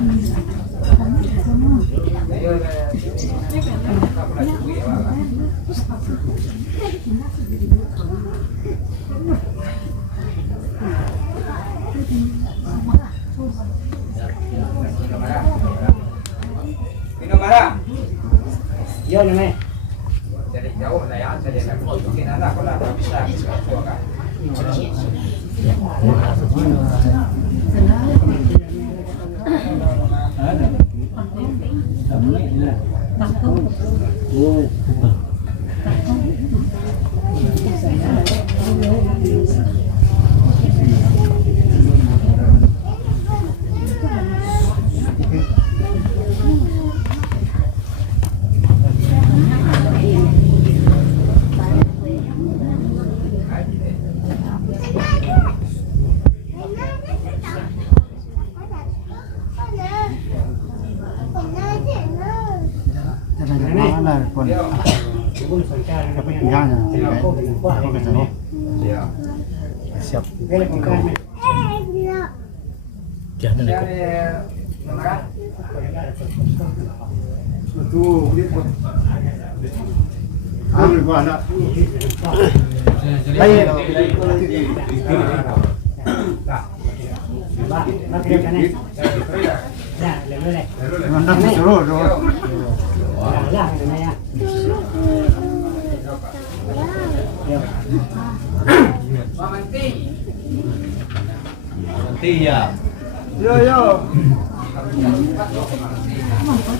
Minum marah. Iya nih. Jadi jauh lah ya, jadi nak mungkin anak kalau tak bisa tua kan. Siap. Jangan nak. Nanti ya. Yo.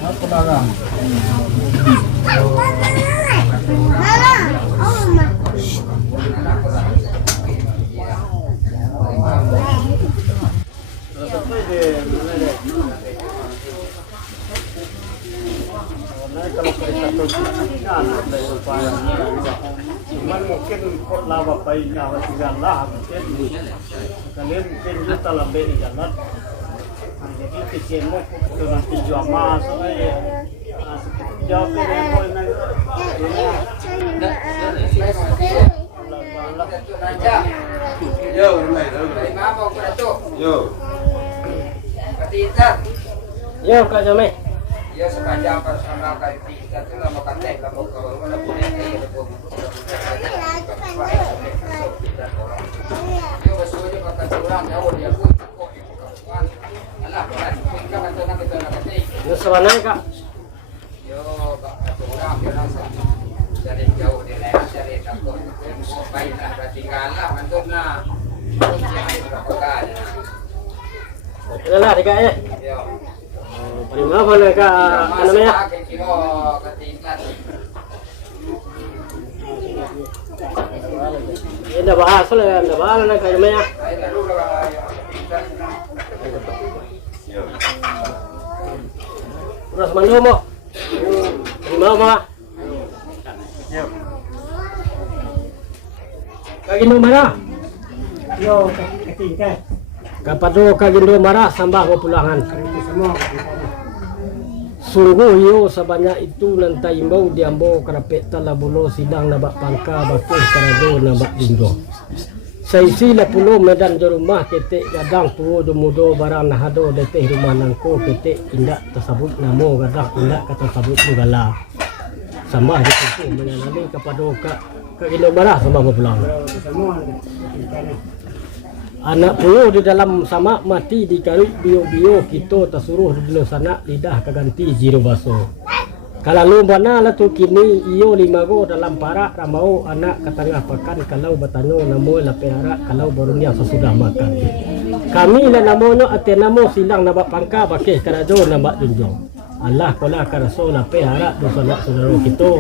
Apa dagang? Kalau cuman mungkin kot lava pai kawan tinggal lah mungkin kalian mungkin kita lebih jalan jadi kecil mau tu nanti jual mas jawab ini kau ini Yo, yo. Petitan. yo kak Jame Ya sepanjang personal kali tiga tu lama katek lama kau mana boleh ni ada pun. Yo besunya pakai kurang ya dia pun kok kawan. Alah kan kita kata nak katek. yo sebenarnya kak Yo pakai kurang dia langsung jadi jauh dia lah jadi takut. Baiklah berarti kalah mantaplah. Jangan berapa kali. lah dikak ya Yo. Terima kasih kak namanya ini dah bahas lah dah bahas lah kak namanya terus mana mau terima kasih kak Indo mana yo kak kapan tu kak Indo marah sambah pulangan sungguh yo sebanyak itu nanti imbau diambo kerapet talabulo sidang nabak pangka bakul karado nabak dinggo saisi la pulo medan jo rumah ketek gadang tuo do mudo barang nahado deteh rumah nangko ketek indak tersebut namo gadang indak kata sebut mugala sambah itu menyanali kepada kak Indo marah sambah pulang anak puyo di dalam sama mati di karut bio kita tersuruh di dalam sana lidah keganti zero baso kalau lu mana lah tu kini iyo 5 go dalam parak ramau anak ke tengah pakan kalau bertanya namo la pehara kalau barunya sesudah makan kami lah namono ate namo silang nabak pangka bakeh karajo nabak junjong Allah kola karaso la pehara dosa nak saudara kita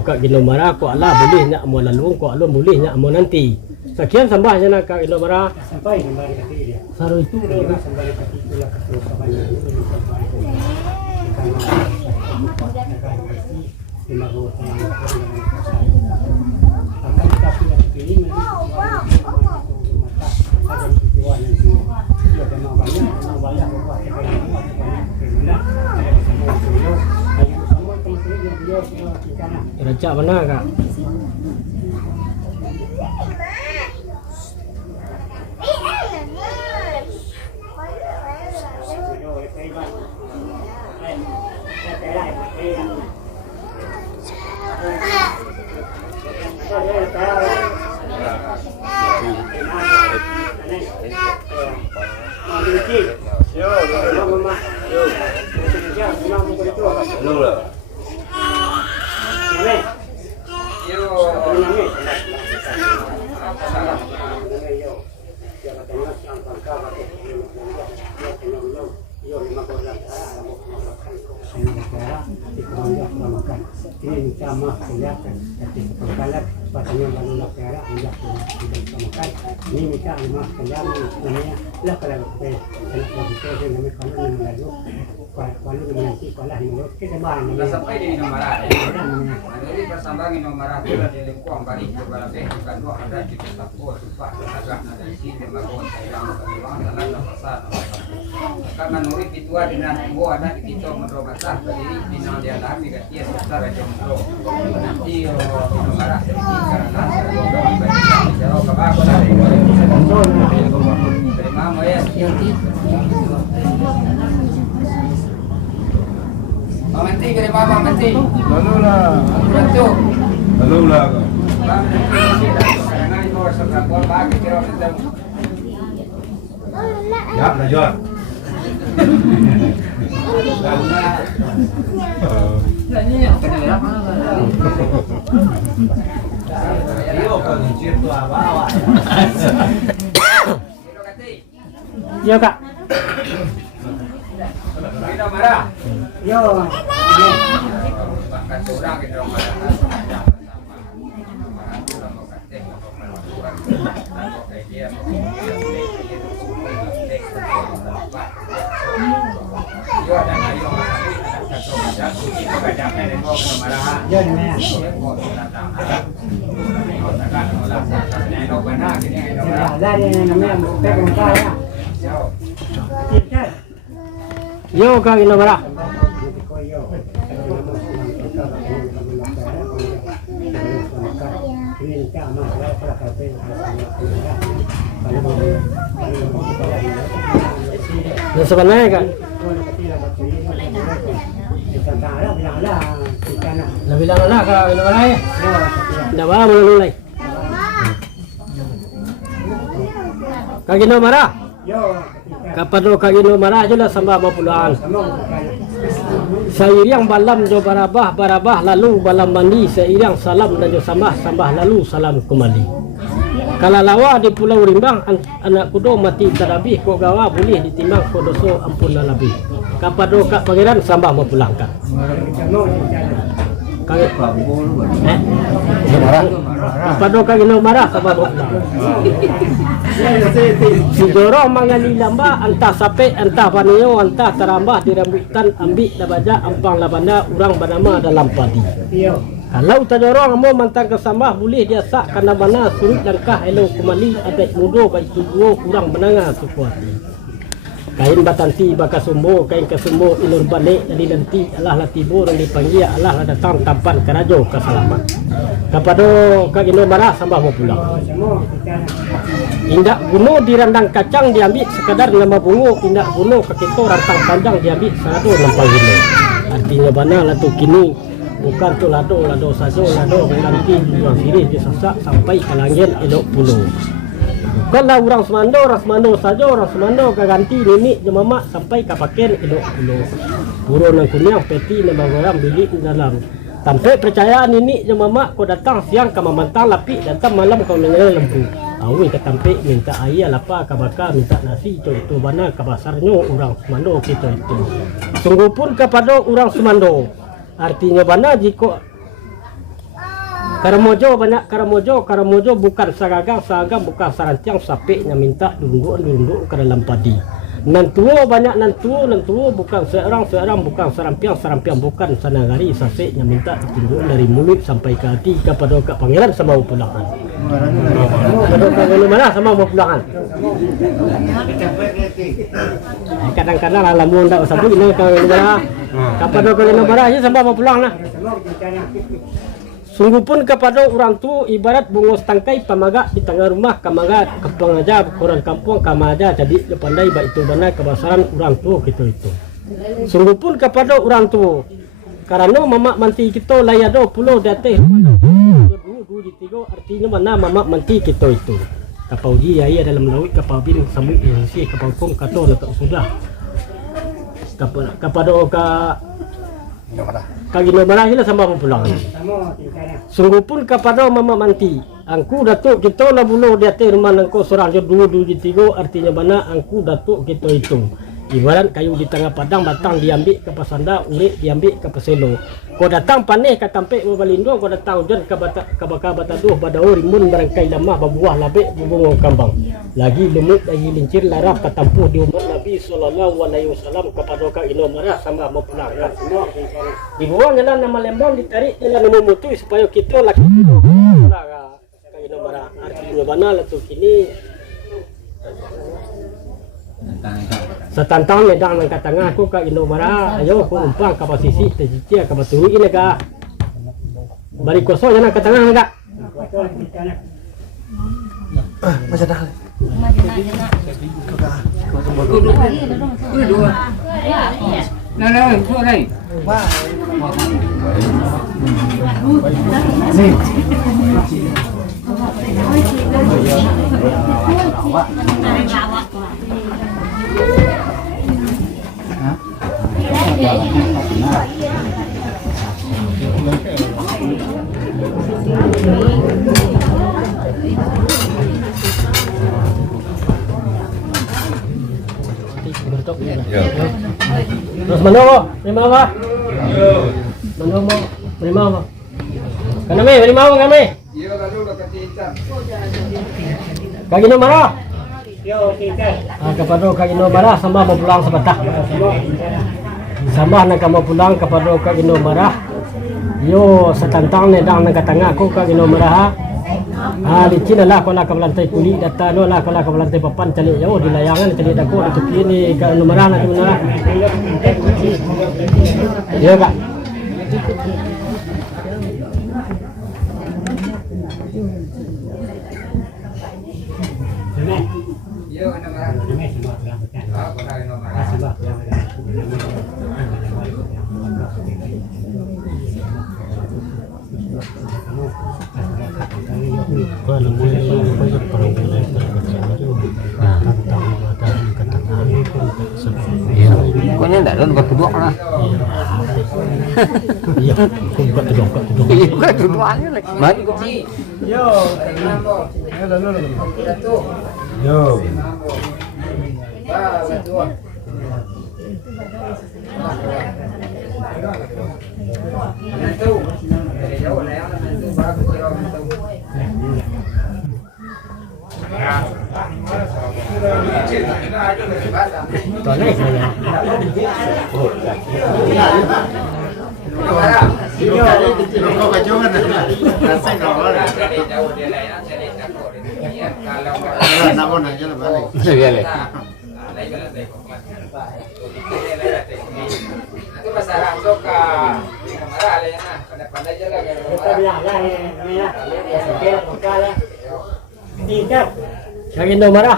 kak Gino marah ko Allah boleh nak mau lalu ko Allah boleh nak mau nanti. Sekian sembah jana kak Gino marah sampai kembali ke dia. Saru itu dia sampai ke itu lah ke sampai Raja mana kak? mah kelihatan ketika pengkalat patungnya baru nak kira tidak makan ini minta mah kenyang namanya lah kalau ke anak begitu dia namanya kalau lalu kalau nanti kalau ini kita bahas Sampai di nomor Jadi persambang nomor adalah di lingkuang balik kepada bukan dua ada di Singapura, Pak, agak ada di sini maupun sayang keluar dalam pasar. Karena nuri pitua dengan gua ada di kita merobasah berdiri di nang dia lagi dia secara jomblo. Nanti nomor sedikit karena jauh ke bawah dari terima ya. Mamenti kiri mama mamenti. Lalu lah. Betul. Lalu lah. Ya, lanjut. Ya kak. Kita marah. yo Bahkan orang kita marah. yo namanya ada dia namanya pegang kaya kita Yo kak ino bara. Nah sebenarnya kak, lebih lama lah kak ino bara ya. Dah bawa mulai. Kak ino bara. Kapado kag ino mara jula samba mapulaan. Sairiang balam jo barabah lalu balam mandi sairiang salam dan jo sambah lalu salam kembali. Kalalawa di Pulau Rimbang anak kudo mati terabi ko gawa boleh ditimbang ko doso ampun lebih. Kapado kak pangeran sambah mapulangkan. Kage kapado kag ino mara sambah mapulang. Si Doro mangali lamba antah sape antah panio antah terambah dirambutan ambi dabaja ampang labanda urang banama dalam padi. Kalau tajorong mau mantang kesambah boleh dia sak kana mana surut langkah elo kembali adat mudo baik tubuh urang menanga sukuati. Kain batanti bakasumbo kain kasumbo ilur balik dari nanti Allah latibur dipanggil Allah datang tampan kerajo kesalamat. Kapado kagino marah sambah mau pulang. Indak gunung di randang kacang diambil sekadar nama bungo, indak gunung kakito rantang panjang diambil 160 kilo. Artinya bana latu kini bukan tu lado sajo lado nanti jual sini disasak sampai ke langit elok pulau. Kalau orang semando sajo orang semando kaganti nini jemama sampai ke paken elok pulau. Puro nang kunyang peti nama orang bilik dalam. Sampai percaya nini jemama kau datang siang ke mamantang lapi datang malam kau nengal lembu. Awi ke tampe minta ayah lapa ke baka minta nasi itu bana ke basarnya orang semando kita itu. Sungguh pun kepada orang semando. Artinya bana jika Karamojo banyak Karamojo bukan sagagang bukan sarantiang sape nya minta dunduk ke dalam padi. Nantuo banyak nantuo bukan seorang bukan sarampiang bukan sanagari sase nya minta ditunjuk dari mulut sampai ke hati kepada kak pangeran sama pulangan. Kepada mana sama pulangan. Kadang-kadang alamun tak usah ini kalau mana kepada kalau mana sama pulang lah. Sungguh pun kepada orang tu ibarat bungos tangkai pamaga di tengah rumah kamaga kepengaja orang kampung kamaja jadi pandai baik itu benar kebasaran orang tu gitu itu. Sungguh pun kepada orang tu karena mama manti kita layado pulau dateh dua di tiga artinya mana mama manti kita itu. Kapau dia ia dalam laut kapau bin samui isi kapau kong kato letak sudah. Kepada kagino barang sama pulang. Sungguh pun kepada mama manti, angku datuk kita lah bulu dia rumah nangko seorang je dua di tiga artinya mana angku datuk kita itu. Ibarat kayu di tengah padang, batang diambil ke pasanda, urik diambil ke paselo. Kau datang paneh ke tampek babalindo, kau datang hujan ke bataduh badaur rimun barangkai lamah babuah labek bubung kambang. Lagi lemuk lagi lincir larap ketampuh di umat Nabi sallallahu alaihi wasallam kepada ka ino marah sama mau pulang. Dibuang jalan nama lembang ditarik jalan memutui supaya kita laki ka ino marah. Artinya mana lah tu kini satantang medang nang katanga ko ka Indomara ayo ko umpang ka posisi tejicia ka baturi ina ka bari koso yana katanga nga Macam dah. Terus mana mo? Lima ba? Mana mo? Lima ba? Kanami, lima mo kami. Iyo lalu katita. Kagi no mara. Yo, tita. Kepada kagi no mara sama mau pulang sebentar. Sama nak kamu pulang kepada kagi no mara. Yo setantang nedang nak katanga aku kagi no mara. Di Cina lah kalau ke lantai kulit data no lah kalau ke lantai papan cari jauh di layangan cari dako itu kini ke numeran atau mana? Ya kak. Iyo nama. Ah, benar nama. Kau ni dah buat kedua lah. Iya, buat tudung. Iya, bukan keduanya lagi. Mari kau. Yo, namo. Datu. Yo. Namo. Ba, dua. Nanti, dari jauh lah yang nanti baru kira nanti. Tuanai saya. Kau kacauan dah. Rasa kau lah. Dari jauh dia lah yang jadi dako. Kalau Nak pun aja lah balik. Biar leh. Itu masalah untuk ke kamera lah ya nah, pandai-pandai aja lah kalau Kita bilang lah ni lah. Sekian buka lah. Tita. Kagi no mara.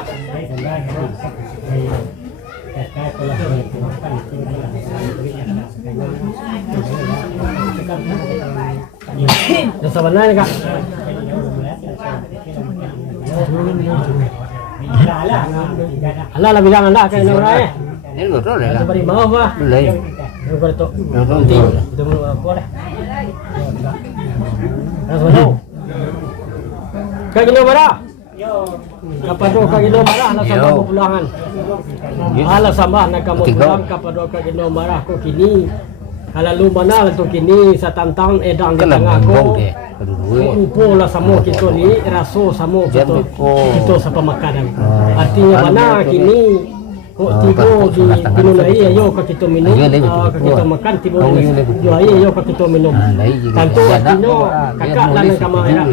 Yang sebenarnya kak. Alah lah bilang anda kagi no mara. Ini betul lah. Beri mau ba? Boleh. Yung ganito. Nanti. Ito mo po rin. Ano ba? Kagi no mara. Kapag kagi no mara na sa pulangan. Ala sama na kamu pulang kapag kagi no mara ko kini. Kalalu mana to kini sa tantang edang di tengah ko. Upo lah samo kito ni raso samo kito sa pemakanan. Artinya mana kini kok tibo di pinulai ayo ka kita minum ka kita makan tibo di ayo ka kita minum tanto artinya kakak lan kama era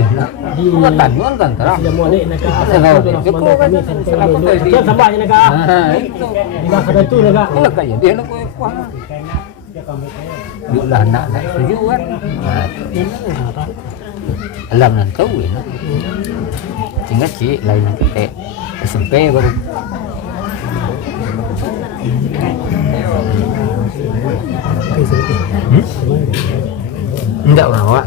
di Tanuan kan terang. sila mo ni naka kita tambah ni naka di masa itu naka Kalau kayak dia nak kau kuah. Dulu anak nak tujuan. Alam nan tahu ya. Tinggal cik lain ketek SMP baru. Enggak orang awak.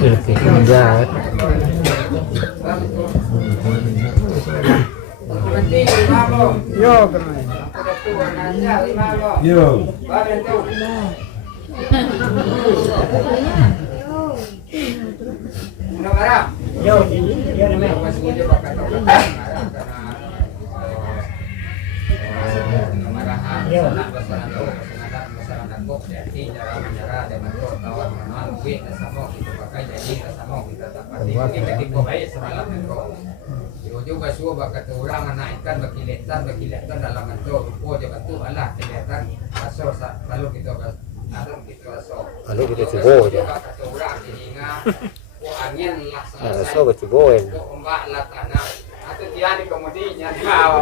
Oke, enggak. Nanti lima lo. Yo, kena. Udah tua nanya lima lo. Yo. Baru tu. Nomor Yo, yo nama. masih dia pakai topeng marah karena masalah kok jadi cara menjara dan mentor tawar manual wit sama kita pakai jadi sama kita dapat ini kok baik semalam itu juga suah bakat orang menaikkan bakilatan dalam mentor oh jangan tuh Allah kelihatan asal kalau kita ada kita asal kalau kita coba aja orang sehingga angin laksana so kita coba ombak latana atau dia di kemudinya tahu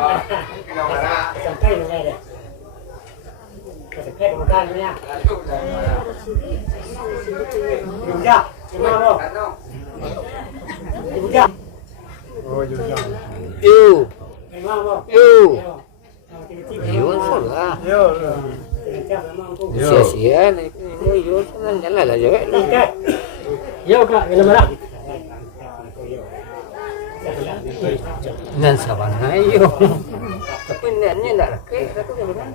kenapa sampai mana deh sampai makannya juga cuma mau juga Oh juga. memang mau Yun lah. Yo. Sia-sia nih. Yun kan jalan lah juga. Yo kak, ini marah. Nan saban ayo. Tapi nannya enggak laki, tapi kan.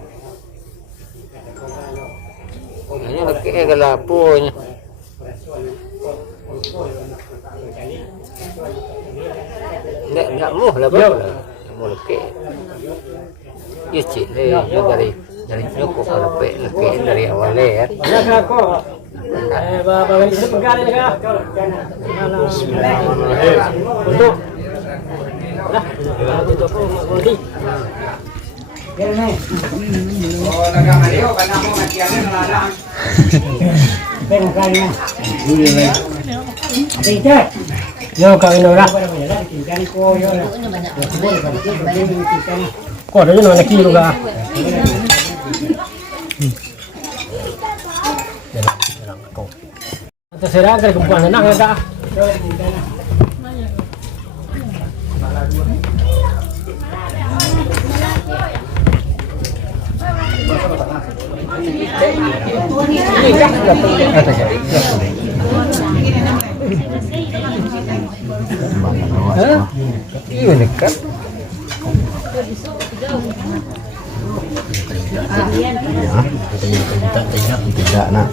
Hanya laki galapunya. Enggak mau lah bang. Mau laki. Ya cik dari cukup laki dari awalnya ya. Mana kak kok? Bapak ini pegang ini kak. Untuk. Nah, itu bodi. oh naga Mario karena mau ngajiannya ngelarang Makannya. Tidak. Yo kak ini lah. Kok ada yang mana kilo kak? Atau serang dari kumpulan senang ya kak? Iya dekat. Tidak nak.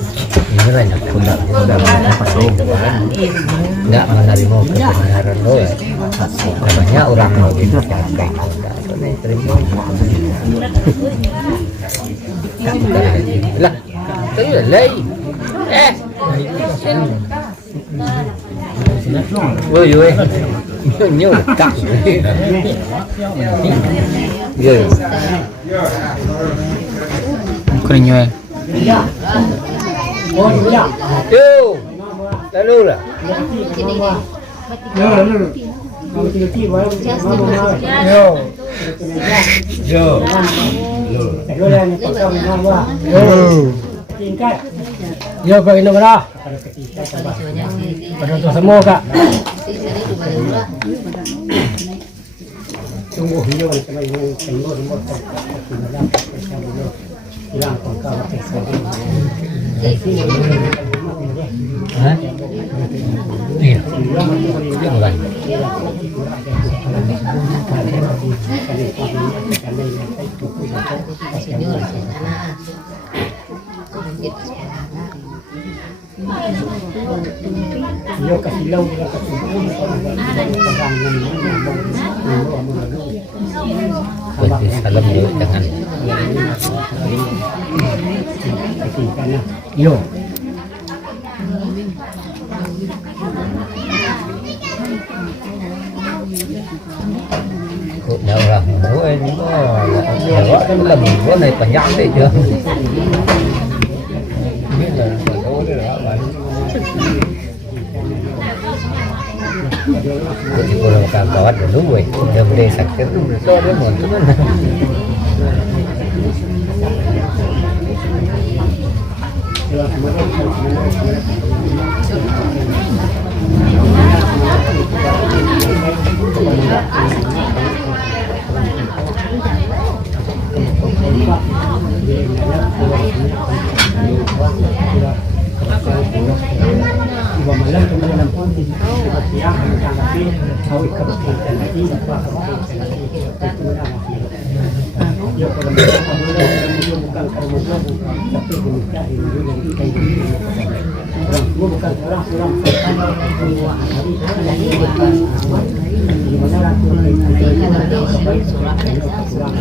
Ini lah nak sudah pasung. Enggak menerima kebenaran lo ya. Banyak orang lo gitu kayak terima. Lah, itu lagi. Ôi ơi, nhiều cặn. Ghê. Con nhiều. Yo. Lalu lah. Yo kak ini berapa? Pada untuk semua kak. Tunggu hilang sama yang tengok di motor hilang pangkal Hah? Iya. Yang lain. Yo kasih lau kasih Berarti salam dulu jangan. Yo. Kok orang mua ini mah kan lebih gua naik panjang deh chưa. Ini là đâu đấy là bạn. Jadi kalau kawat dulu gue udah beli sakit tuh ada mau gimana? malam kemudian pun siang menanggapi awik kebetulan lagi apa kebetulan lagi Yo kalau kita bukan karena tapi kita ini juga kita ini orang tua bukan orang semua hari di mana orang tua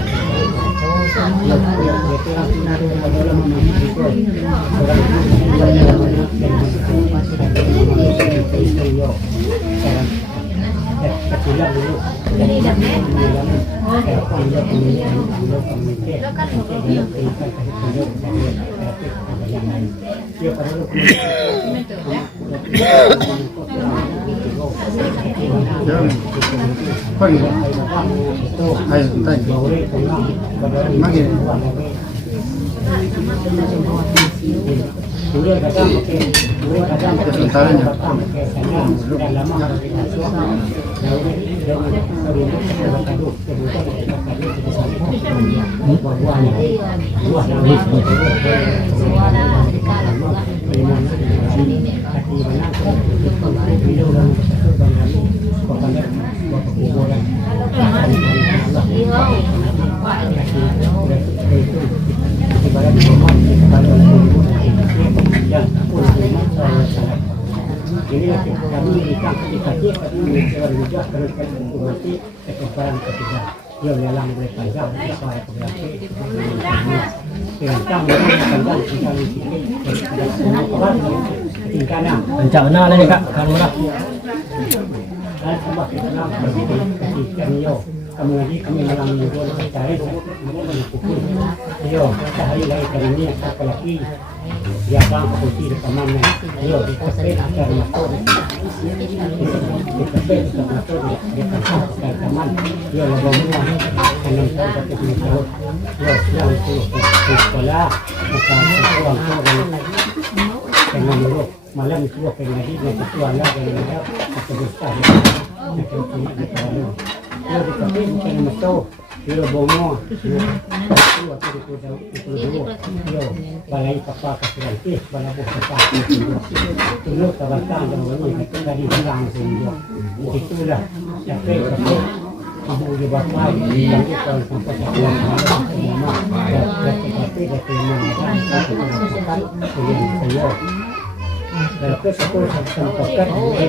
ini kami berikan indikasi kami juga terus mati kekebalan ketiga dia lelang boleh panjang supaya berarti dengan kami panjang tinggal di sini tingkatnya rencana lagi kak kan murah dan tambah kita ketika yo kami lagi kami melalui juga cari yo cari lagi kami apa lagi dia bang posisi temannya yo di agar masuk di masuk di teman yo lebih mudah dengan kita terus yo yang itu sekolah macam orang tua dengan dulu malam itu pengen lagi dengan keluarga dengan dia atau besar itu yo di kafe bukan masuk yo bomo itu waktu itu dulu yo balai papa kasih balai papa dulu tawakan dan ini itu dari hilang semua itulah kafe kamu di bapak yang itu sampai sekarang semua dan kafe dari mana kan saya dan kesatuan sampaikan mulai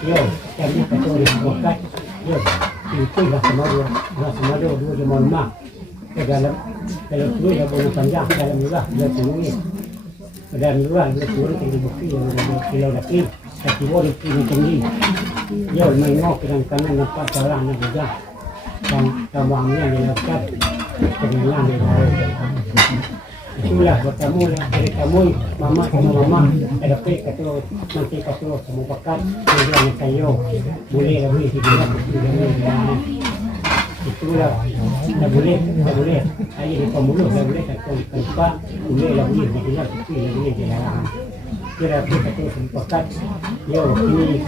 yo kami kata bukan yo itu lah semua dua jemaah mak ke dalam kalau dulu ya boleh panjang dalam juga dia sini dan luar dia turun tinggi bukti yang kilo lagi tapi boleh tinggi yo main mau dengan kanan nampak jalan juga dan tamangnya dilakukan dengan itulah bertemu dari kamu mama sama mama ada pek kata nanti kata semua pakat dengan kayu boleh lebih tidak itulah tak boleh air di pemuluh tak boleh kata tempat boleh lebih tidak boleh jalan kira kata semua pakat yo ini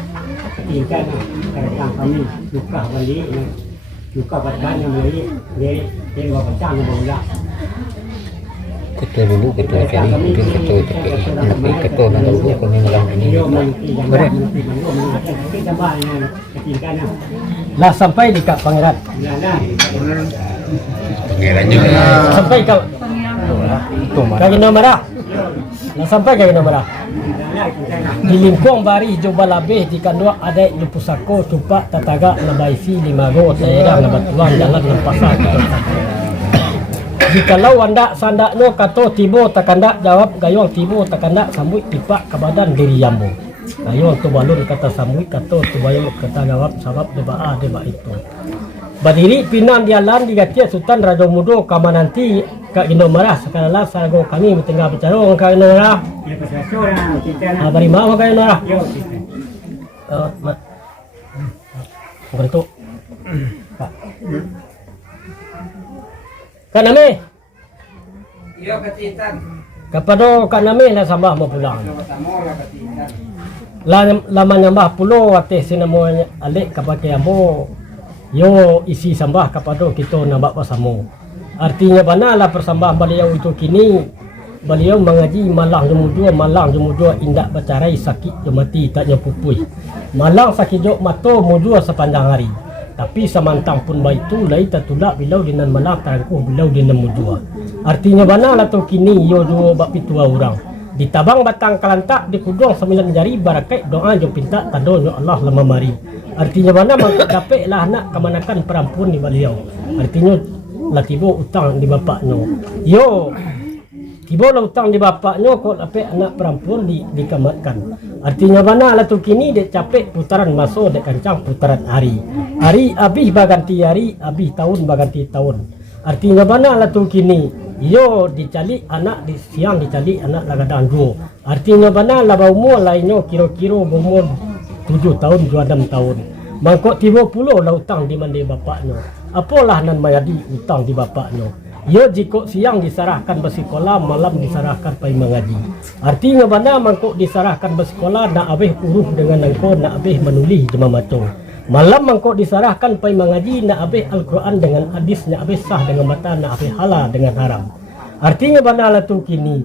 tingkat kerana kami buka balik buka batang yang dari batang yang bola ketua dulu ketua kali mungkin ketua tapi ketua dan dulu kami malam ini lah sampai di Kak Pangeran juga sampai ke Gino Merah lah sampai ke Gino Merah di Lingkong Bari Joba Labeh di Kandua ada di Pusako Tupak Tataga Nabaisi Limago daerah Nabatuan jalan Pasar. Jikalau anda sandak no kato tibo takanda jawab gayong tibo takanda sambui tipak ke badan diri yambo. Gayong tu balun kata sambui kato tu bayong kata jawab sabab deba itu. Badiri pinan dialan digatia Sultan Raja Mudo kama nanti Kak Gino Merah sekala sago kami tengah bicara Kak Gino Merah. Bari mau Kak Gino Merah. Bukan itu. Pak. Kaname. Iyo katitan. Kapado kaname na sambah mo pulang. Lama nyambah pulo ate sinamo alik kapake ambo. Yo isi sambah kapado kita nambah pasamo. Artinya banalah persambahan beliau itu kini beliau mengaji malang jemudua indak bercarai sakit jemati tak nyepupui. Malang sakit jok mato mudua sepanjang hari. Tapi samantang pun baik tu lai tatulak bilau dinan malang tarangkuh bilau dinan mudua. Artinya mana lah tu kini yo dua bak pitua orang. Ditabang batang kelantak di kudung 9 jari barakai doa jo pinta tado yo Allah lama mari. Artinya mana mangkuk dapet lah nak kemanakan perampun di beliau. Artinya lah tiba utang di bapaknya. Yo tiba lah utang di bapaknya kok dapet anak perampun dikamatkan. Artinya mana lah tu kini dek capek putaran masuk dek kancang putaran hari. Hari habis baganti hari, habis tahun baganti tahun. Artinya mana lah tu kini yo dicalik anak di siang dicalik anak lagadang dua. Artinya mana lah umur lainnya kira-kira umur 7 tahun 26 tahun. Mangkok tiba puluh lah utang di mandi bapaknya. Apalah nan mayadi utang di bapaknya. Yo jika siang disarahkan bersekolah, malam disarahkan pergi mengaji. Artinya mana mangkok disarahkan bersekolah nak habis urus dengan engkau, nak habis menulis jemaah macam. Malam mangkok disarahkan pergi mengaji, nak habis Al-Quran dengan hadis, nak habis sah dengan mata, nak habis halal dengan haram. Artinya mana lah tu kini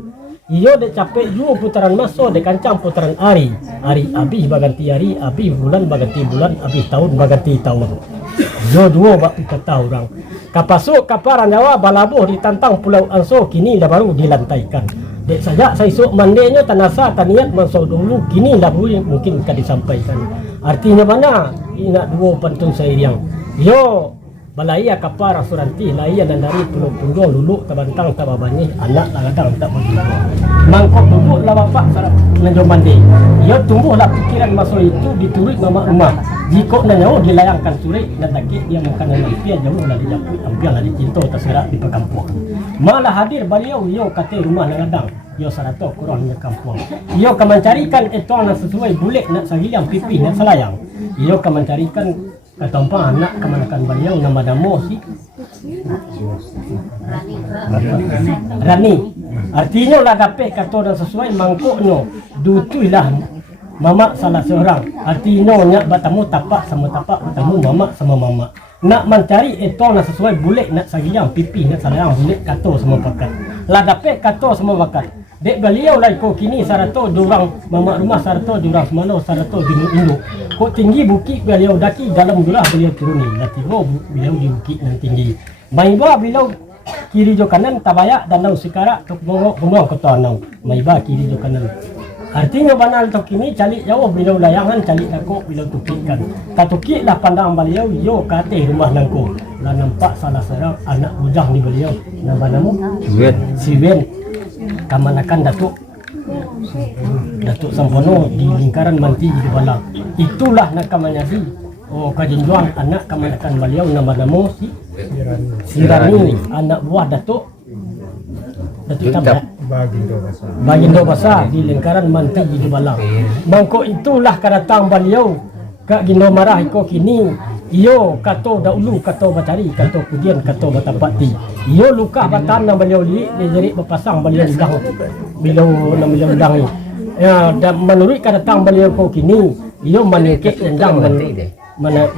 iyo dek capek jua putaran masuk dek kancang putaran hari. Hari habis baganti hari, habis bulan baganti bulan, habis tahun baganti tahun. Yo dua bak kata orang. Kapasuk kaparan Jawa balabuh ditantang Pulau Anso kini dah baru dilantaikan. Dek saja saya sok mandenya tanasa taniat masuk dulu kini dah baru mungkin akan disampaikan. Artinya mana? Ingat dua pantun saya yang. Yo balaya kapar asuransi laia dan dari Pulau Punggol lulu tabantang tababani anak lagadang tak begitu. Mangkok dulu lah bapak sarap nanjau mandi. Ia tumbuhlah pikiran masuk itu diturut mama rumah. Jika nanjau dilayangkan suri dan takik dia makan lampia jauh lah dijaput ambil lah dicinta terserak di perkampungan. Malah hadir beliau ia kata rumah lagadang. Ia sarato kurangnya kampung. Ia akan mencarikan etuang sesuai bulik nak sagilang pipih nak selayang. Ia akan mencarikan ketompa anak kemanakan beliau nama si Rani. Artinya lah dapet kata dan sesuai mangkuknya dutuilah mama salah seorang. Artinya nak bertemu tapak sama tapak, bertemu mama sama mama. Nak mencari etuang sesuai bulik nak sagilang pipih nak selayang bulik kata sama pakat. Lah dapet kata sama pakat. Dek beliau lah kau kini sarato durang mama rumah sarato durang semano sarato di induk. Kok tinggi bukit beliau daki dalam dulah beliau turuni. Nanti beliau di bukit nan tinggi. Maiba beliau kiri jo kanan tabaya danau sekara tok bongok ke tanau. Maiba kiri jo kanan. Artinya banal tok kini calik jauh beliau layangan calik aku beliau tukikan. Katukik lah pandang beliau yo kate rumah nangko. Lah nampak salah seorang anak bujang di beliau. Nama namu Siwen. Kamanakan Datuk Sampono di lingkaran Manti di Balang. Itulah nak kamanyasi. Oh kajinjuang anak kamanakan beliau nama si Rani anak buah Datuk Tambah Bagindo Basa di lingkaran Manti di Balang. Mangko itulah kadatang beliau Kak Gindo marah iko kini iyo kato dahulu kato bacari kato pujian kato batapati iyo luka batan na beliau li jadi berpasang beliau udang ya dan menurut kadatang beliau ko kini iyo manekek endang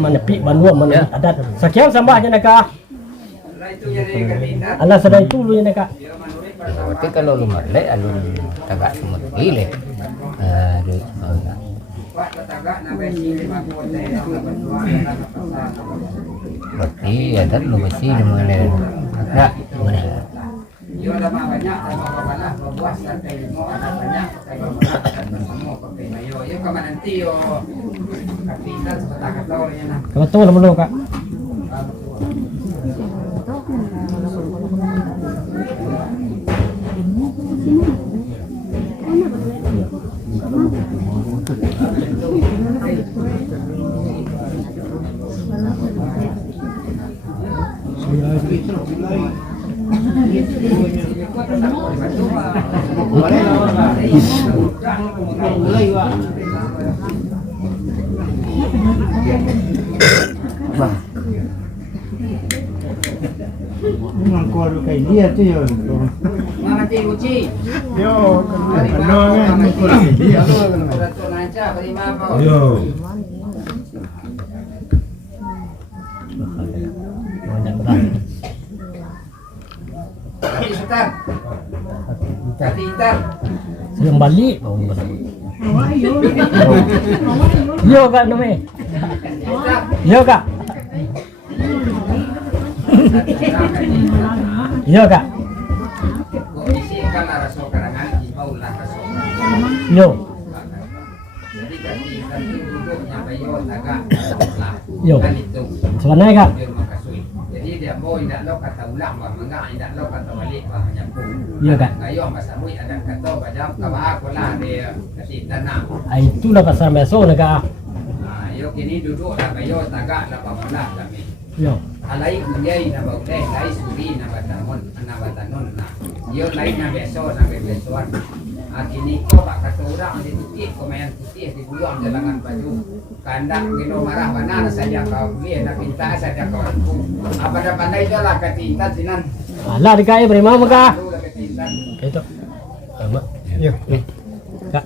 menepi banua menurut adat sekian sambahnya naka Allah sedai itu lu naka berarti kalau lu merle alun tagak semut ile berarti ada lu mesti mengenai nak mana Yo ada banyak ada buah sampai lima ada banyak semua pakai yo kemana nanti yo kapitan sebentar kata orangnya nak betul belum kak Mangkor kayak dia tu yo. Mama Uci. Yo, ano nga mangkor kayak dia. Datuk Nanca beri apa? Yo. Sultan. Katitan. Yang balik bau bahasa. Yo kak nome. Yo kak. Yo kak. Isikan raso karangan ibau lah raso. Yo. Jadi katitan itu duduknya bayo agak lah. Yo. Kan itu. Sebenarnya kak. Dia makasui. Jadi dia mau tidak lo kata ulang bah mengang tidak lo kata balik bah menyambung. Iya kak. Ngayo masa mui ada kata bajam kawa aku lah dia katitan nak. Itulah pasal meso na kak. Yo kini duduk lah bayo tagak lah pamulah kami. Yo. Alai kunjai na bauteh lai suri na batamon na batanon na. Yo lai na beso na besoan. Kini ko pak kata orang di tukik komayan putih di buyong jalangan baju. Kandang gino marah mana saja kau dia nak minta saja kau aku. Apa dah pandai jalan katitan sinan. Alah di kaya beri mama kak. Itu lah katitan. Itu. Sama. Yo. Kak.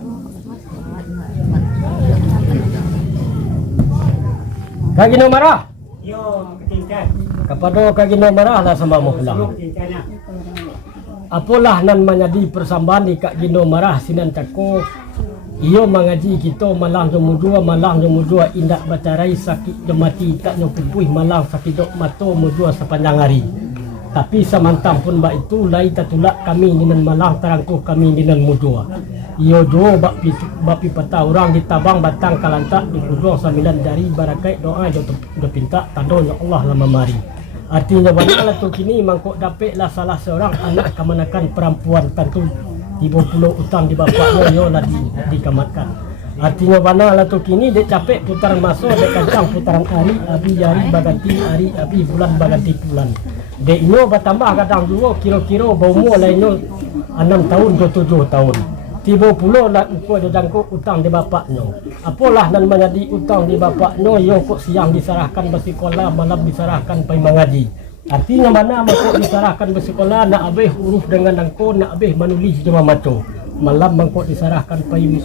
Kak Gino marah. Yo ketingkat. Kepada Kak Gino marah lah sama mau pulang. Ketingkatnya. Apalah nan menjadi persambahan di Kak Gino marah sinan cako. Iyo mengaji kita malang jomudua indak bacarai sakit jemati tak nyukupuih malang sakit dok mato mudua sepanjang hari. Tapi samantang pun bak itu lai tatulak kami dinan malang terangkuh kami dinan mudua. Iyo do bapi peta orang ditabang batang kalantak di kudung sambilan dari barakai doa do pinta tado ya Allah lama mari. Artinya banalah tu kini mangkok dapatlah salah seorang anak kemanakan perempuan tentu tiba pulau utang di bapaknya yo lah dikamatkan. Artinya banalah tu kini dia capek putaran masuk dia kancang putaran hari abi hari baganti hari abi bulan baganti bulan. Dek ino bertambah kadang dua kira-kira berumur lainnya 6 tahun ke 7 tahun. Tiba pulau lah ukur dia jangkuk utang di bapaknya. Apalah nan menjadi utang di bapaknya yo kok siang diserahkan bersekolah malam diserahkan pergi mengaji. Artinya mana mangkok diserahkan bersekolah nak habis urus dengan angko nak habis menulis cuma maco. Malam mangkok diserahkan pergi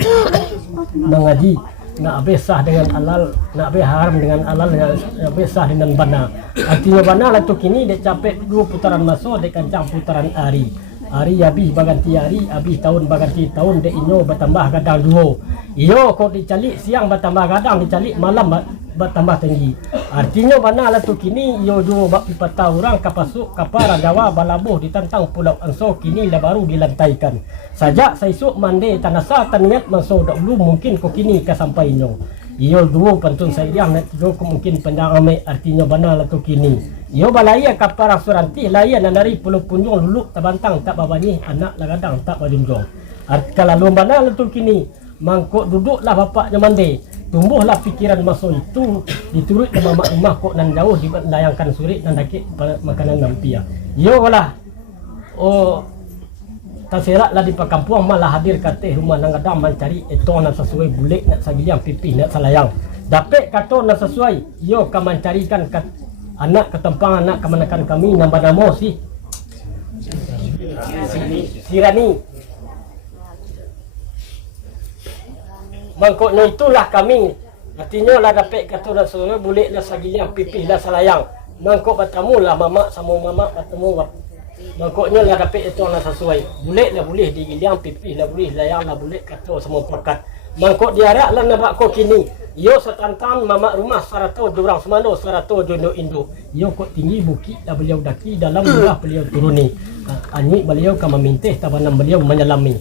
mengaji nak habis sah dengan halal nak habis haram dengan halal nak habis sah dengan bana. Artinya bana lah tu kini dia capek 2 putaran masuk dia kancang putaran hari. Hari habis baganti hari, habis tahun baganti tahun dek inyo bertambah kadang 2. Iyo kok dicalik siang bertambah kadang dicalik malam bertambah tinggi. Artinya mana lah tu kini iyo 2 bak pipata orang kapasuk kapara Jawa balabuh ditantang Pulau Anso kini lah baru dilantaikan. Sajak saisuk mande tanasa taniat masuk dahulu mungkin kok kini kasampai inyo. Iyo 2 pantun sayang nak 3 mungkin panjang ame artinya mana lah tu kini. Yo balaya kapara suranti layan dari pulau punjung luluk tabantang tak babani anak lagadang tak bajunjong. Kalau lomba na tu kini mangkok duduklah bapaknya mande. Tumbuhlah pikiran masuk itu diturut ke mama rumah kok nan jauh dilayangkan surit nan dakik makanan nampia. Yo lah. Oh terserak lah di perkampungan malah hadir kate rumah nang gadang mencari etong nak sesuai bulik nak sagiliang pipih nak salayang. Dapat kata nak sesuai yo ka mencarikan anak ketempang anak kemanakan kami nambah nama si Sirani. Mangkoknya itulah kami. Artinya lah dapat kata rasulnya boleh lah sagiliang pipih lah salayang. Mangkok bertemu lah mama sama mama bertemu. Mangkoknya lah dapat itu lah sesuai. Boleh digiliang pipih lah boleh layang lah boleh kata semua pekat. Mangkok diarak lah nampak kok kini. Yo setantang mama rumah sarato dorang semano sarato jono indo. Yo kok tinggi bukit dah beliau daki dalam belah beliau turuni. Ani beliau kan memintih tabanam beliau menyelami.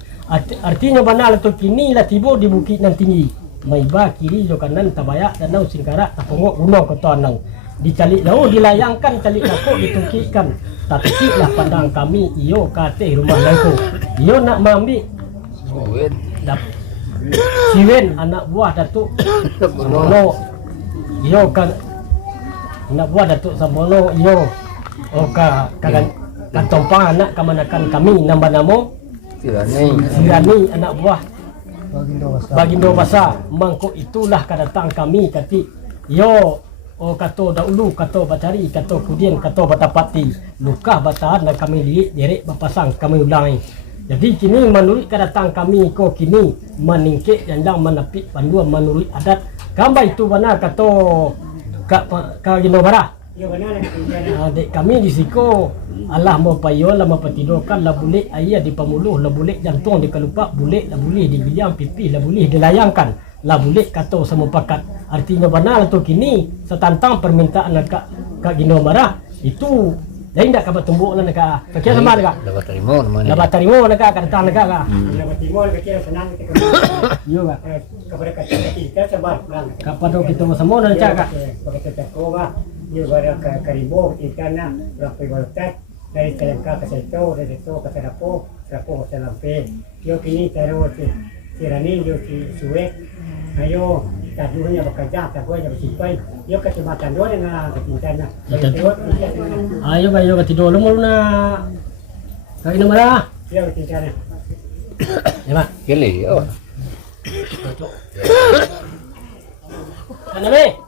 Artinya banal tu kini lah tiba di bukit nan tinggi. Maiba kiri jo kanan tabayak dan nau singkarak tapongok gunung kota nang. Dicalik lau dilayangkan calik aku ditukikkan. Tapi lah pandang kami iyo kate rumah nangku. Iyo nak mambi. Siwen anak buah Datuk Samono iyo kan anak buah Datuk Samono iyo katompang anak kemanakan kami nambah namo Sirani anak buah Bagindo Basa mangkuk itulah kedatang kami kati yo kato dahulu kato bacari kato kemudian kato batapati lukah bataan dan kami lirik derek bapasang kami ulangi. Jadi kini menurut kedatang kami ko kini meningkik jandang menapik panduan menurut adat. Kamba itu benar kata Kak Gino Marah. Yo benar ketinggalan. Adik kami di siko Allah mau payo lah mau patidorkan lah boleh ayah di pamuluh lah boleh jantung di kalupak boleh lah boleh di bilang pipi lah boleh dilayangkan lah boleh kata sama pakat artinya benar tu kini setantang permintaan kak Gino marah itu lain tak kabar tumbuk lah nak kira sama nak dapat terima namanya dapat terima nak datang nak Dapat timur kira senang kita yo kak kepada kita sabar pulang. kapan tu kita semua nak cakap Pakai cakap yo bara karibo ikan na berapa berkat dari Telangka ke situ, dari situ ke Serapo ke Selampe. Yo kini terus si Rani, yo si Suwek, ayo taduhnya bekerja, taduhnya bersimpai. Yo kecamatan dua dengan ketinggian na. ayo kak yo tidur lu mulu na kak Gino marah Yo ketinggian na. ya mak pilih oh kan nami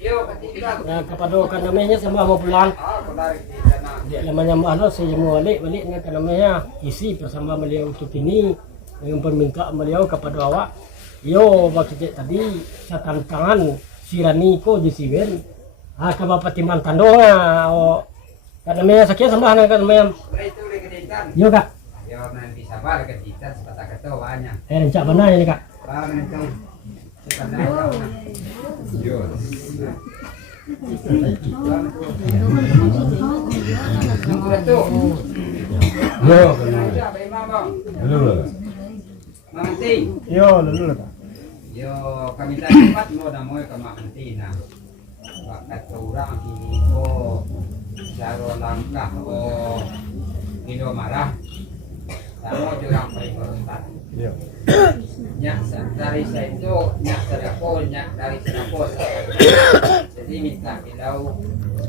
Yo, ketiga. kepada kan namanya semua mau pulang Kembali di sana. dia namanya mana saya mau balik dengan namanya isi bersama beliau untuk ini dengan permintaan beliau kepada awak yo bakit tadi sa tantangan si Rani ko di siwen kabapat timan tando o kan namanya sakit sama kan namanya Mulai itu di ketiga. yo kak Yo, nanti sabar ketiga sepatah ketawanya. rencak benar ini kak Bang itu. Yo. Itu. yo Siapa imam bang? Manti. Yo lalu lah. Yo kami tadi empat mau dah mau ke Mantina. Bakat orang ini ko jaro langkah o Indo marah. Sama orang paling berusaha. Yo. Nyak dari saya itu nyak terapol nyak dari senapol. Jadi minta kilau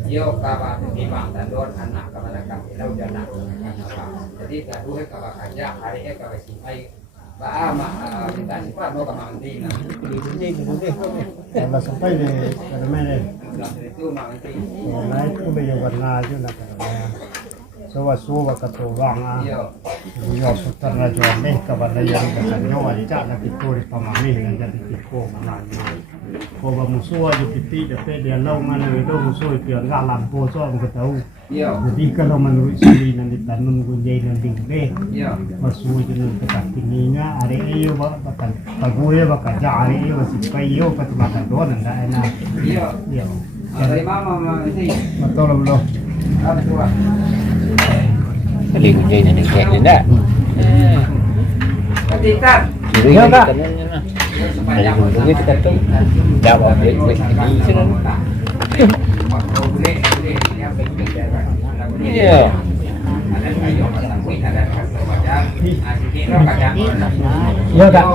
yo kabar di bang tandor anak kepada kilau dan anak. Jadi gaduh kabar kerja hari ini kabar simpai. Ba kita simpan mau ke Mantina. Kalau sampai di mana? Itu Mantina. Naik tu baju warna je nak kerana. Suwa kata orang Yo. Yo putar na jual ni kabar yang katanya wajah nak ikut pamami dan jadi ikut mana ni. Kau musuh aja piti tapi dia lau mana itu musuh itu enggak lampu so aku tahu. Yo. Jadi kalau menurut sini nanti tanam gunjai nanti deh. Yo. Masuk je nanti kat tingginya hari ini bakal paguya bakal jari masih kayu kat makan doan anda enak. Yo. Yo. Dari mama Mantina. Betul belum? Apa tua? pilih kunci ini kayak tidak Ketiga. pilih Iya, Kak. kanannya nah dari dulu itu kan tuh jawab baik ini sih iya yo kak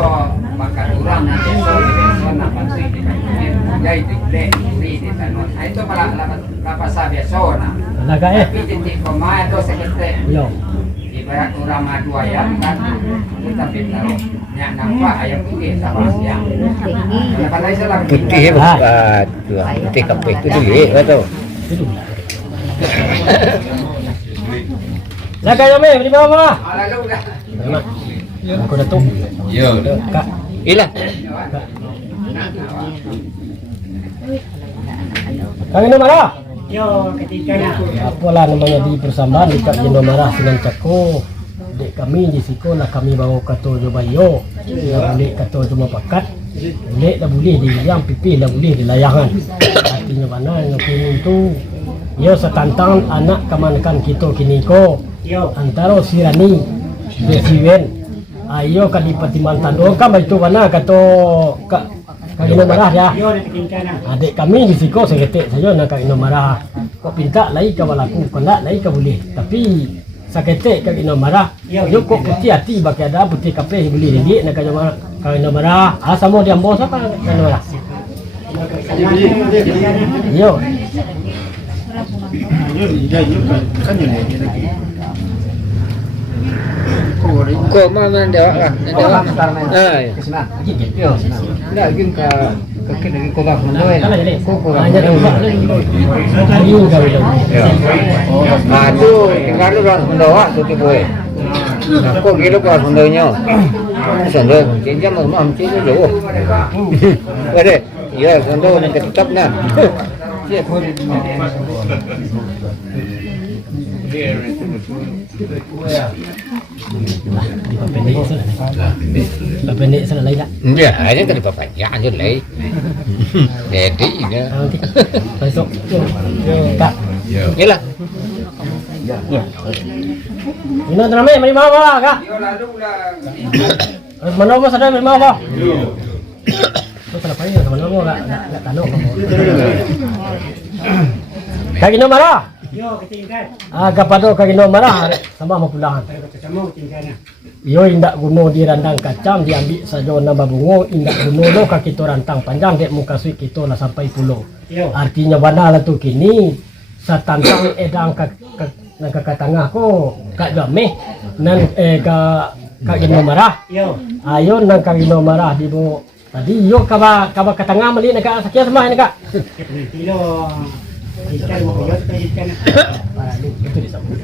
itu pala sabi sona. laga Titik pemain itu sekete. yo Ibarat orang madu ayam kan kita pintar nyak nampak ayam putih sama siang. Kalau saya lagi putih hebat putih kape itu dulu betul laga yo me di bawah lalu dah. aku datuk Yo. kak ilah kami no marah Yo ketika apalah namanya di persambahan dekat Gino marah Sinan Cako dek kami di sekolah kami bawa kato jo bayo ya boleh kato jo mapakat boleh dah boleh di yang pipi dah boleh di layangan artinya mana yang kini itu yo setantang anak kemanakan kita kini ko yo antara si Rani Desiwen ayo kadipati mantan doang kan itu mana kato kak Gino marah ya yo ketika adik kami di siko seketik saja nak Gino marah kok pinta lagi kau laku kau nak lagi kau boleh tapi seketik kau Gino marah yo kok putih hati bagi ada putih kape beli lagi nak Gino marah asal mau dia bos apa Gino marah yo kok mana dia lah yo ndak gim ka ke lagi kau bang mana kalau jadi kau hanya tempat ayo kau itu ah tu tinggal lu orang mendoa tu tu boy kau gila kau mendoanya sendok jenjang mau mesti tu dulu ada ya sendok nak tetap nah Pendek sana lain tak? Ya, aja kan diperpanjang aja lah. Jadi ini. Nanti besok. Kak. Yalah. Ini drama mari mau ba kak? Yo lalu lah. Mana mau sadar mari mau ba? Itu kenapa ya mana mau enggak tahu kamu. Kak Gino marah. Yo ketingkan. Kapado Kak Gino marah sama mau pulang. Ketemu ketingkannya. Yo indak guno di randang kacang diambil saja nambah bungo indak guno lo kaki to rantang panjang dek muka sui kita lah sampai pulau. Artinya mana lah tu kini satantang edang nang kakak tengah ko kak game nan kak Gino marah. Ayo nang Kak Gino marah di bo tadi yo kaba ke tengah meli nak sakit semua ini kak. Kilo ikan mau ikan. Itu disebut.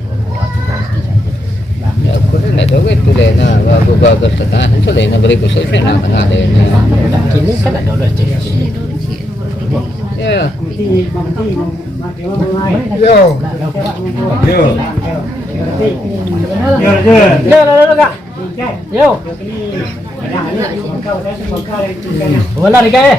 Ya, aku nak tahu itu lena, baru baru setengah itu lena beri kusai lena tengah lena. Kini kan ada ulah cek. Ya. Yo. Kak. Yo. Wala rin kayo.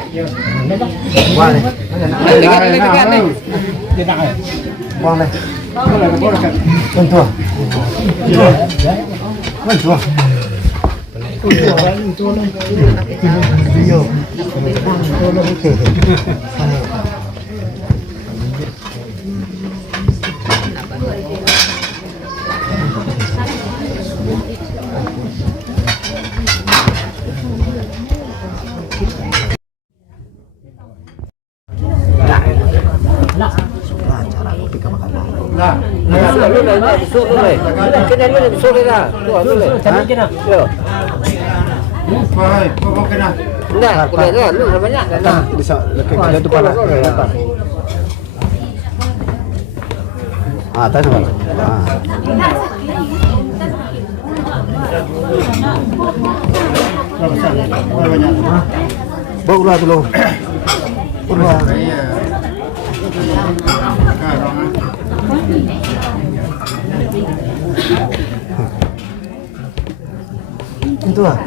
Atas apa? Bawa dulu. Udah. Itu ah.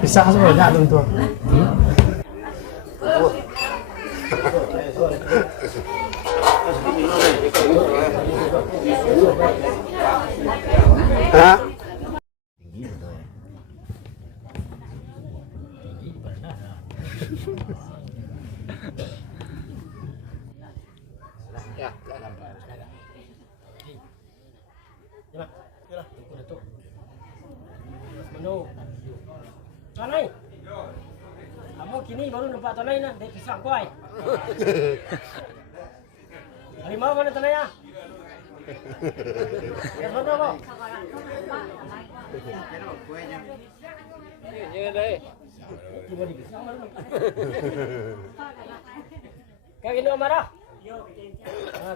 Pisah banyak dong itu. Hah? Ya, Tanay. Kamu kini baru nampak tanay na, dek pisang kuai. Harimau mana tanay ya? Ya mana mo? ini deh. Kak Gino marah?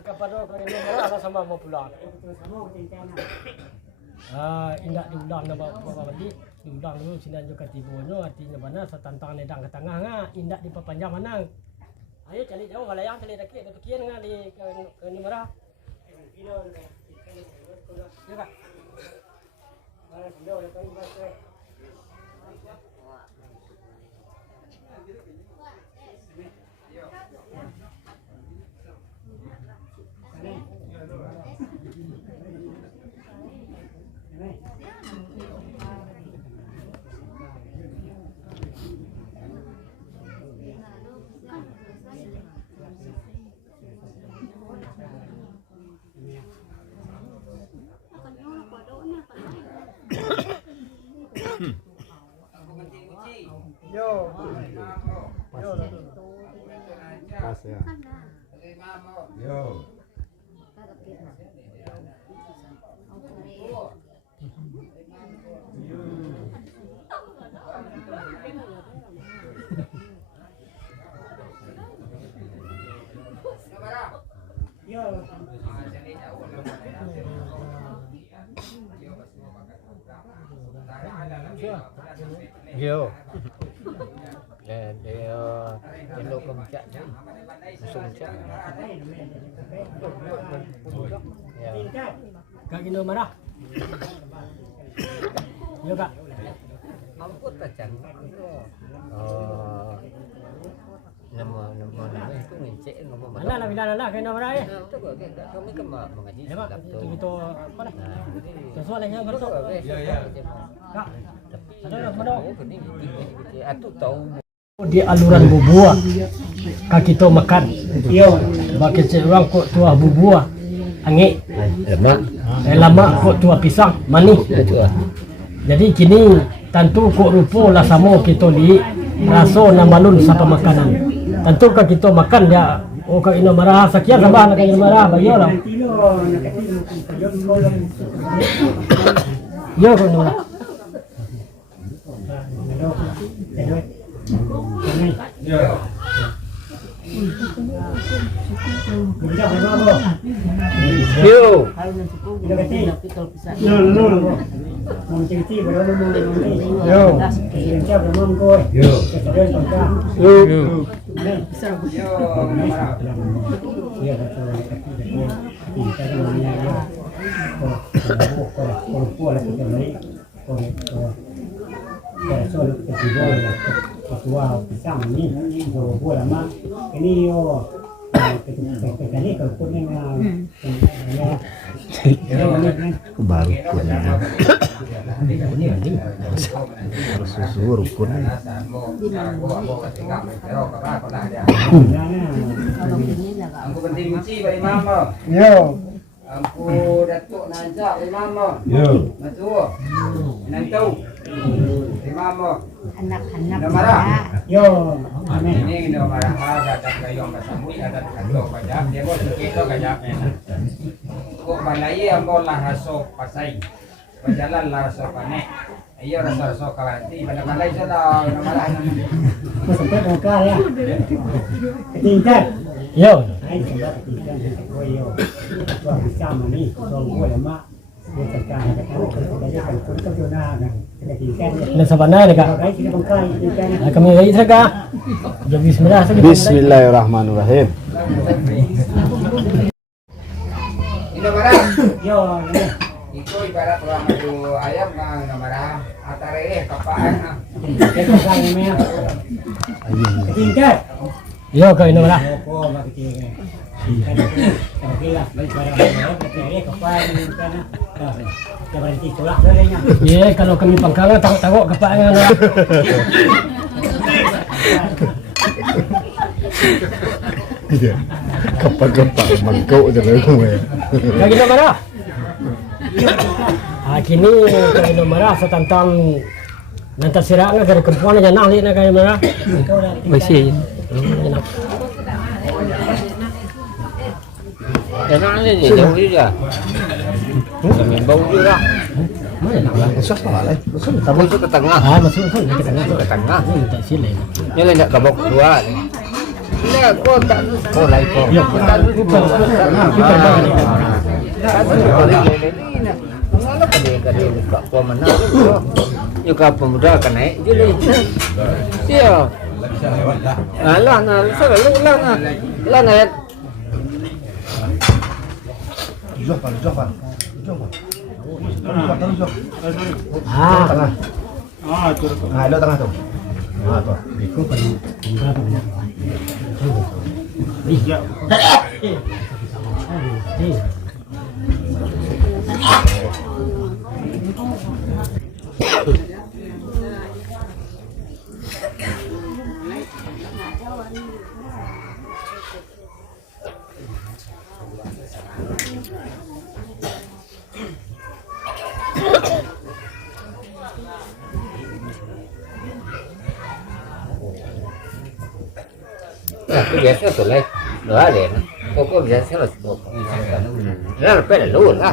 Kepada Kak Gino marah sama mau pulang. Indak diulang nama Bapak Badi, diulang dulu sini juga tibono artinya mana setantang nedang ke tengah ngah indak diperpanjang manang. Ayo cari jauh galayang cari daki atau kian ngah di ke ni marah. Ya Kak. Yo. Yo. Dan dia Hello kemudiannya musuh cak. Ya. Kak Indo marah. Yo kak. Mampu tak cang. Oh. Nama itu ngecek nama Mana lah bila lah Kak Indo marah ya. Itu kami kan mengaji. Ya pak, itu apa lah? Soalnya betul. Kak, ada mana? Aku tahu Di aluran bubua kak kita makan. Yo, bagi orang kok tua bubua. Angin. Lama kok tua pisang manis. Jadi kini tentu kok rupo lah sama kita di raso namalun sapa makanan. Tentu kak kita makan ya. Oh kak Ino marah sekian tambah kak Ino marah bayo lah. Yo kak Ino marah. Yo. Wow, pisang ni, buah lama. Ini yo, kali kalau pun Baru susu rukun. Aku penting muci bagi mama. Yo. Aku datuk najak bagi mama. Yo. Betul. Nanti. Bagi mama. Anak-anak marah. Yo. Amin. Ini no marah ada kayong kasambui ada kanto pajak dia bos kita kajaknya. Kok balai ambo lah raso pasai. Berjalan lah raso panek. Iya raso kawanti pada balai sudah no marah. Sampai muka ya. Ketingkat. Yo. Ai sudah ketingkat ko yo. Wa bisa mani so buah lama. Dia tekan dia kan pun tu na ketingkat. Nah sabana ni kak. Ai kita bangkai ketingkat. Kami lagi saja. Jadi bismillah. Bismillahirrahmanirrahim. Ini marah. Yo. Itu ibarat orang madu ayam kan no marah. Atare kapaan. Kita kan ni. Ketingkat. Yo kak Ino marah. Opo makikita. Okeylah, baik barang-barang katanya kapal ni kan. Ya berarti tolak dalanya. Ye kalau kami pangkala tengok-tengok kepangan lah. Iya. Kepak-kepak mangkuk je gue. Kak Ino marah. Kini kak Ino marah tentang nanti sirangan dari kempuan aja nali nak kak Ino marah. Masih. Enak ni jauh juga. Kami bau juga. Susah lah. Kamu itu ke tengah. Masuk ke tengah. Ke tengah. Tak silai. Ini nak kabok dua ni. Ini aku tak. Oh lain kau. Ya, kita bukan. Juga pemuda kan naik jadi. Iya. Alah, selalu lah naik. Jofan. Tengah. Nah, lo tengah tuh. Nah, tuh. Ikut pada berapa banyak? Iya. Biasa tu lah, dah ada. Kok biasa lah. Dah lepas lalu lah.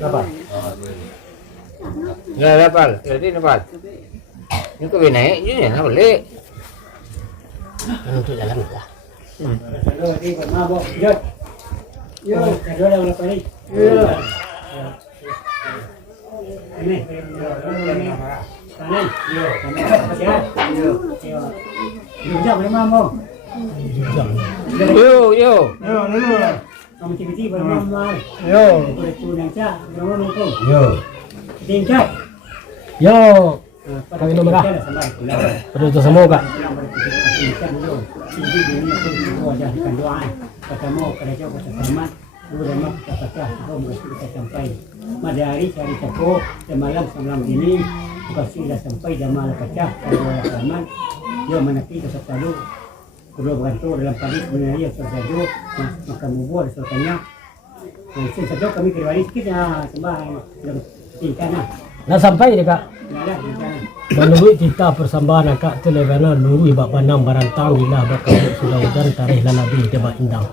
Apa? Dah dapat, jadi dapat. Ini kau naik, ini nak balik. Untuk jalan lah. Di mabok jod. Yo, kedua dah berapa ni? Ini, kanan. Yo, kanan. Sihat. Yo. Jujak boleh mampu. Yo. Yo, dulu. Kamu tiba-tiba boleh mampu. Yo. Boleh tu nanti. Jangan lupa. Yo. Tingkat. Yo. Kami nomor dah. Pada tu semua kak. Madari cari teko semalam ini kasih dah sampai jamal pecah kalau aman dia menepi ke satu perlu bantu dalam pagi sebenarnya sesuatu maka mubur soalnya sesuatu kami kembali sikit sembah tingkat Nah sampai ni kak. ada tingkat Menurut kita persambahan kak telegana luru ibak panang barantang gila bakal sudah hujan tarikh lalabi tebak indang.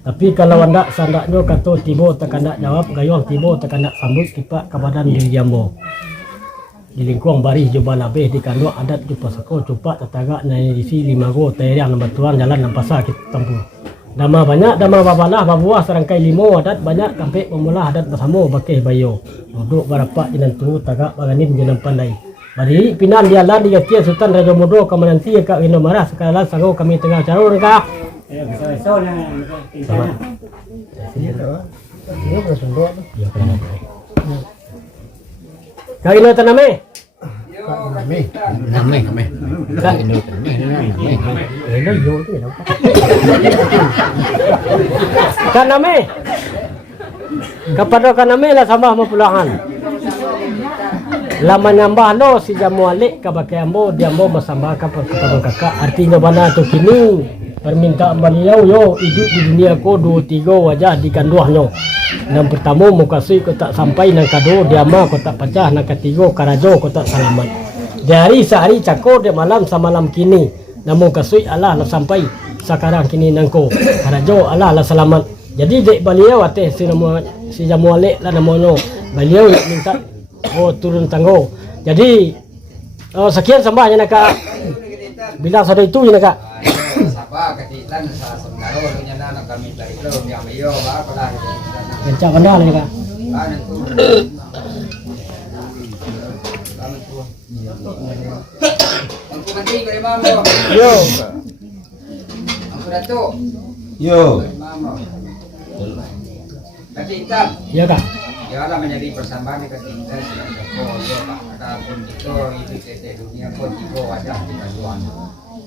Tapi kalau anda sandaknya kata tibo tekan nak jawab gayung tibo tekan nak sambut kipak kabadan di jambo. Di lingkuang baris jumpa labih di kandung adat jumpa seko cupak tetangga naik di sini 5 go teriang nombor tuan jalan nampasa kita tempuh. Dama banyak, dama babalah, babuah serangkai limo adat banyak kampek memula adat bersama bakeh bayo. Duduk barapak jinan tu tagak baganin jinan pandai. Bari pinan dia lah dia tia Sultan Raja Mudo kemenanti kak Ino marah sekali sango kami tengah carur kak. ya bisa lah tingkat Kak Ino taname. Nameh. Kak Ini nameh. Ino yo tu. Kaname. Kepada kaname lah sambah mempulangan. Lama nyambah lo si jamu alik kabakai ambo diambo masambah kepada kakak artinya mana tu kini permintaan beliau yo hidup di dunia ko 2-3 wajah di kanduahnya. Yang pertama mukasui ko tak sampai nang kado diama ko tak pecah nang ketiga karajo ko tak selamat. Dari sehari cakor di malam samalam kini namun kasui Allah lah sampai sekarang kini nangko karajo Allah lah selamat. Jadi dek beliau ateh si jamu alik lah namanya beliau minta turun tanggo. Jadi sekian sambahnya nak bilang sudah itu ya nak. Sabah ketitan sa semdaro nya na kami dari lo yang yo ba pala. Kencang benda lah nak. Kan tu. Kami tu. Aku nanti ke mamo. Yo. Aku datuk. Yo. Mamo. Ketitan. Ya kak. Ya lah menjadi persambahan ke kita sedang sekolah yo Pak. Adapun itu kita dunia pun tiga wajah di kajuan.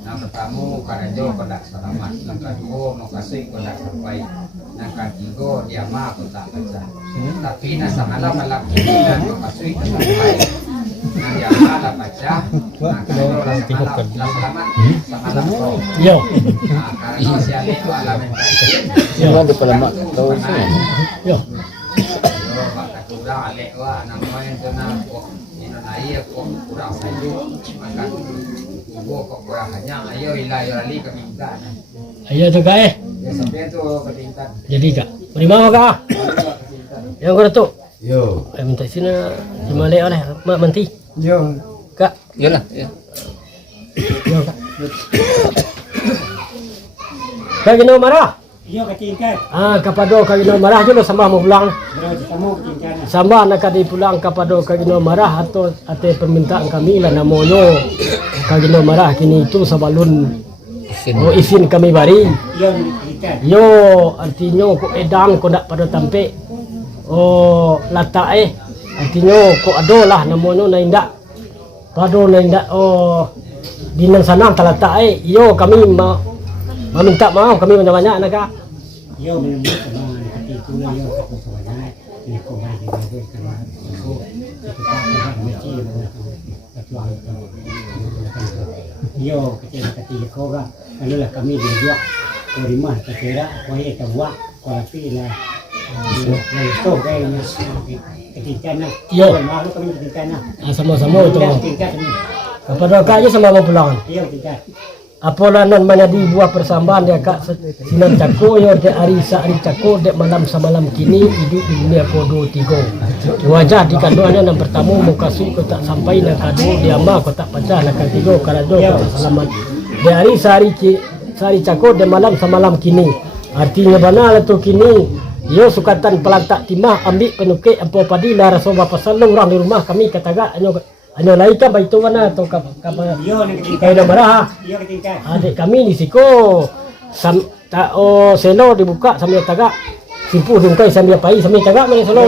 Yang pertama karajo kodak selamat, yang kedua makasih kodak sampai, yang ketiga dia mah kodak baca. Tapi nasa malam dan makasih kodak sampai. Yang dia mah lah baca, yang kedua lah selamat, semalam kau. Yo. Karena siapa itu alamin baik. Semua di pelamak tahu sini. Yo. Pak Ketua alek wa namanya tu nak Indonesia kok kurang saja makan gua kok kurang hanya ayo ilai rali kami minta Ayo tu kak ya sampai tu ketingkat Jadi kak. Bagaimana kak? Yang kau datuk. Yo. Minta sini dimalik oleh mak menti. Yo. Kak. Yalah, ya. Yo kak. Kak Gino marah. iya ke tingkat Kepada Kak Gino marah je lo sambah mau pulang. berarti kamu ke tingkat Sambah nak kadi pulang kepada Kak Gino marah atau ate permintaan kami lah namanya Kak Gino marah kini itu sabalun isin kami bari. iya ke tingkat Yo artinya ko edang ko nak pada tampe. Latak artinya ko ado lah namanya na indak. Pado na indak dinang sanang talatak yo kami meminta maaf kami banyak-banyak nak kak. iya memang sama hati itu lah iya satu sebenarnya ini kau bagi bagi karena itu kita akan mesti satu hal iya kecil kecil kau kan lalu lah kami dijual terima terkira kau ini terbuat kau tapi lah itu kayaknya ketingkatnya Iya. malu kami ketingkatnya Sama-sama itu. tingkat ini Kepada kak je sama mau pulang. iya tingkat Apalah non mana di buah persambahan dia kak sinan cako yo de hari sehari cako de malam semalam kini hidup di dunia ko 2-3 wajah di kanduannya yang pertama mukasih ko tak sampai nak kado dia mah ko tak pecah nak ketiga karajo ko tak selamat de hari sehari cako de malam semalam kini artinya bana lah tu kini Yo sukatan pelantak timah ambil penukik ampo padi lah raso bapa salung orang di rumah kami kataga anyo laika baitu mana atau kayak marah Iya ketingkat. adik kami di siko seno dibuka sambil tagak simpu dungkai sambil pai sambil tagak mana selo